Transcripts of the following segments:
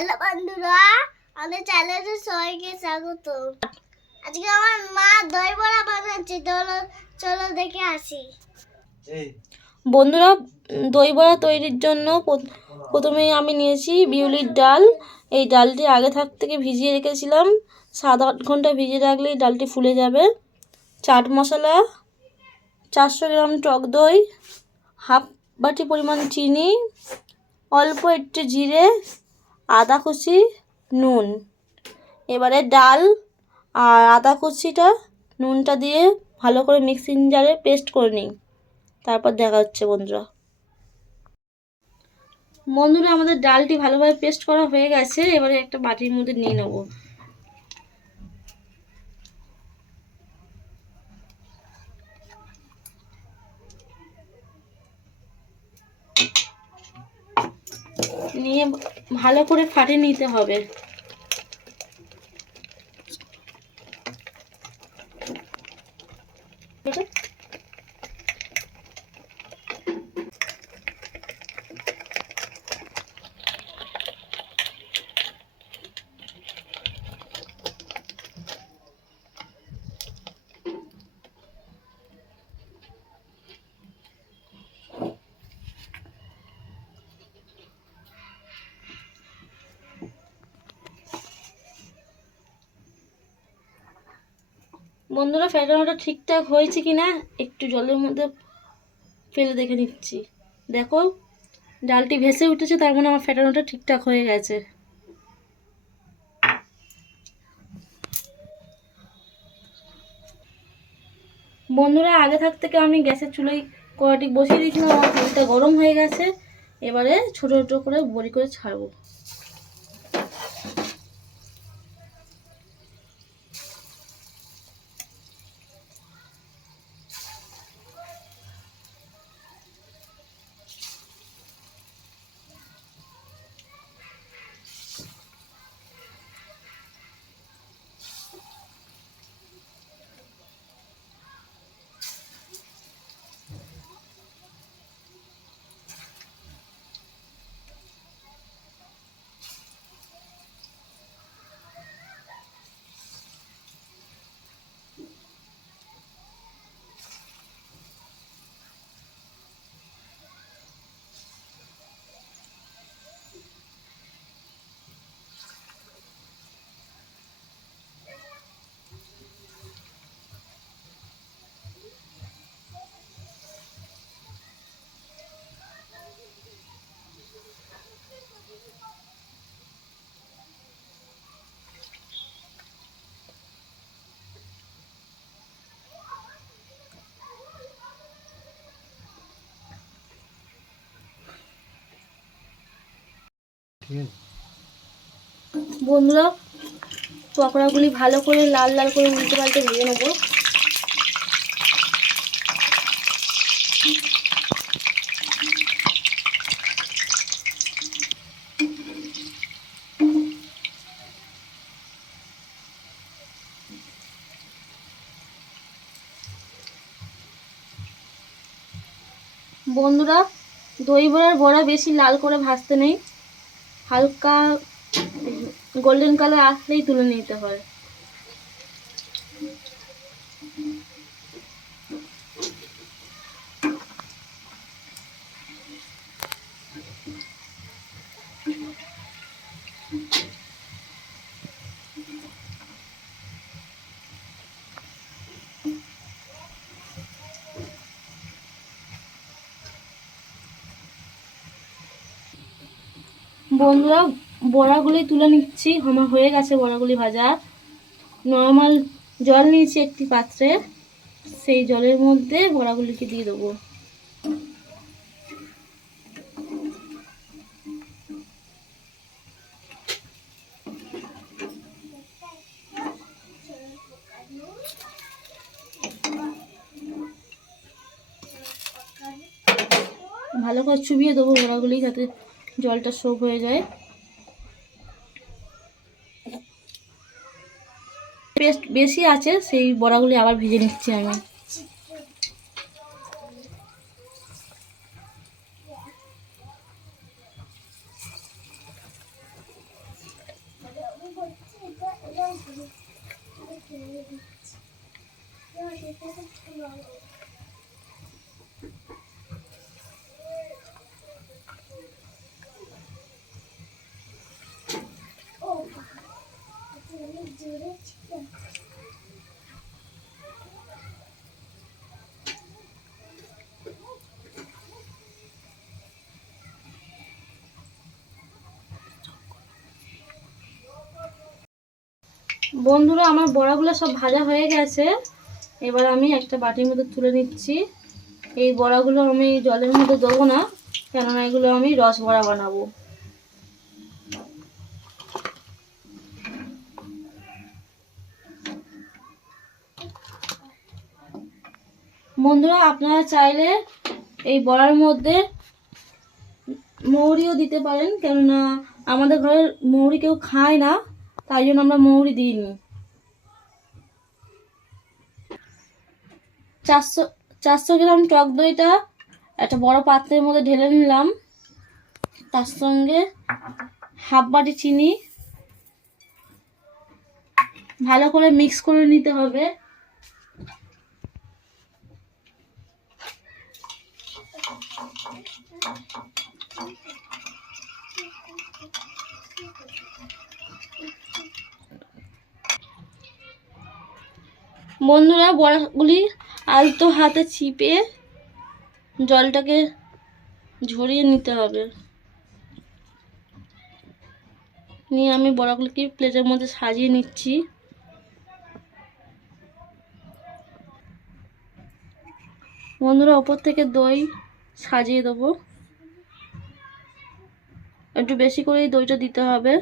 Hello বন্ধুরা, আমাদের চ্যানেলে সবাইকে স্বাগত। আজকে আমার মা দই বড়া বানাচ্ছে, চলো চলো দেখে আসি। বন্ধুরা, দই বড়া তৈরির জন্য প্রথমেই আমি নিয়েছি বিউলির ডাল। এই ডালটি আগে থেকে ভিজিয়ে রেখেছিলাম। 7-8 ঘন্টা ভিজিয়ে রাখলেই ডালটি ফুলে যাবে। চাট মশলা, 400 গ্রাম টক দই, হাফ বাটি পরিমাণ চিনি, অল্প একটু জিরে, আদা কুচি, নুন। এবারে ডাল আর আদা কুচিটা নুনটা দিয়ে ভালো করে মিক্সিং জারে পেস্ট করে নিই। তারপর দেখা হচ্ছে বন্ধুরা। আমাদের ডালটি ভালোভাবে পেস্ট করা হয়ে গেছে। এবারে একটা বাটির মধ্যে নিয়ে নেব। নিয়ে ভালো করে ফাটিয়ে নিতে হবে। বন্ধুরা, ফেটানোটা ঠিকঠাক হয়েছে কিনা একটু জলের মধ্যে ফেলে দেখে নিচ্ছি। দেখো, ডালটি ভেসে উঠেছে, তার মানে আমার ফেটানোটা ঠিকঠাক হয়ে গেছে। বন্ধুরা, আগে থেকে আমি গ্যাসের চুলায় কড়াইটি বসিয়ে দিয়েছিলাম। আমার তেলটা গরম হয়ে গেছে। এবারে ছোটো ছোটো করে বড়ি করে ছাড়বো। বন্ধুরা, পকোড়াগুলি ভালো করে লাল লাল করে উল্টে পাল্টে ভেজে নেব। বন্ধুরা, দই বড়ার বড়া বেশি লাল করে ভাজতে নেই, হালকা গোল্ডেন কালার আসলেই তুলে নিতে হয়। বন্ধুরা, বড়াগুলি তুলে নিচ্ছি। আমার হয়ে গেছে বড়াগুলি ভাজা। নর্মাল জল নিয়েছি একটি পাত্রে, সেই জলের মধ্যে বড়াগুলিকে দিয়ে দেবো। ভালো করে চুবিয়ে দেবো বড়াগুলি, যাতে জলটা সোক হয়ে যায়। পেস্ট বেশি আছে, সেই বড়াগুলি আবার ভেজে নিচ্ছি আমি। বন্ধুরা, আমার বড়াগুলো সব ভাজা হয়ে গেছে। এবার আমি একটা বাটির মধ্যে তুলে নিচ্ছি। এই বড়াগুলো আমি জলের মধ্যে দেবো না, কেননা এগুলো আমি রস বড়া বানাবো। বন্ধুরা, আপনারা চাইলে এই বড়ার মধ্যে মৌরিও দিতে পারেন, কেননা আমাদের ঘরে মৌরি কেউ খায় না, তাই জন্য আমরা মৌরি দিইনি। 400 গ্রাম টক দইটা একটা বড় পাত্রের মধ্যে ঢেলে নিলাম। তার সঙ্গে হাফ বাটি চিনি ভালো করে মিক্স করে নিতে হবে। বন্ধুরা, বড়াগুলি আলতো হাতে চিপে জলটাকে ঝরিয়ে নিতে হবে। নিয়ে আমি বড়াগুলিকে প্লেটের মধ্যে সাজিয়ে নিচ্ছি। বন্ধুরা, ওপর থেকে দই সাজিয়ে দেবো। একটু বেশি করেই দইটা দিতে হবে।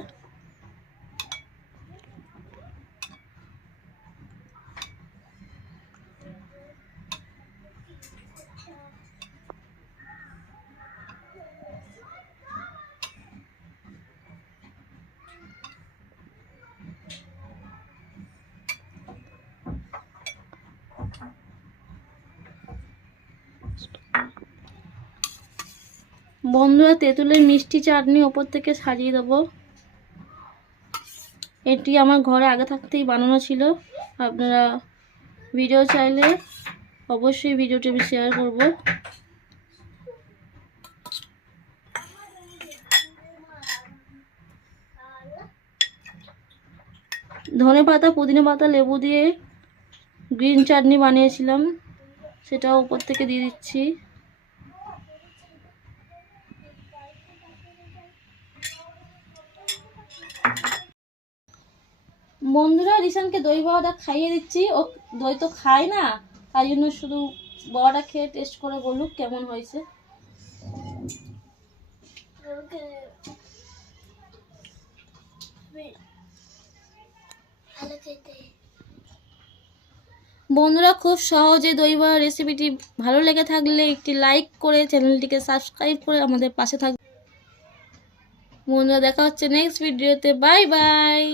বন্ধুরা, তেঁতুলের মিষ্টি চাটনি ওপর থেকে সাজিয়ে দেবো। এটি আমার ঘরে আগে থাকতেই বানানো ছিল। আপনারা ভিডিও চাইলে অবশ্যই ভিডিওটি আমি শেয়ার করব। ধনে পাতা, পুদিনা পাতা, লেবু দিয়ে গ্রিন চাটনি বানিয়েছিলাম, সেটাও উপর থেকে দিয়ে দিচ্ছি। বন্ধুরা, রিশানকে দই বড়াটা খাইয়ে দিচ্ছি। ও দই তো খায় না, তাই জন্য শুধু বড়াটা খেয়ে টেস্ট করে বলুক কেমন হয়েছে। বন্ধুরা, খুব সহজে দই বড়া রেসিপিটি ভালো লেগে থাকলে একটি লাইক করে চ্যানেলটিকে সাবস্ক্রাইব করে আমাদের পাশে থাকবে। বন্ধুরা, দেখা হচ্ছে নেক্সট ভিডিওতে। Bye bye.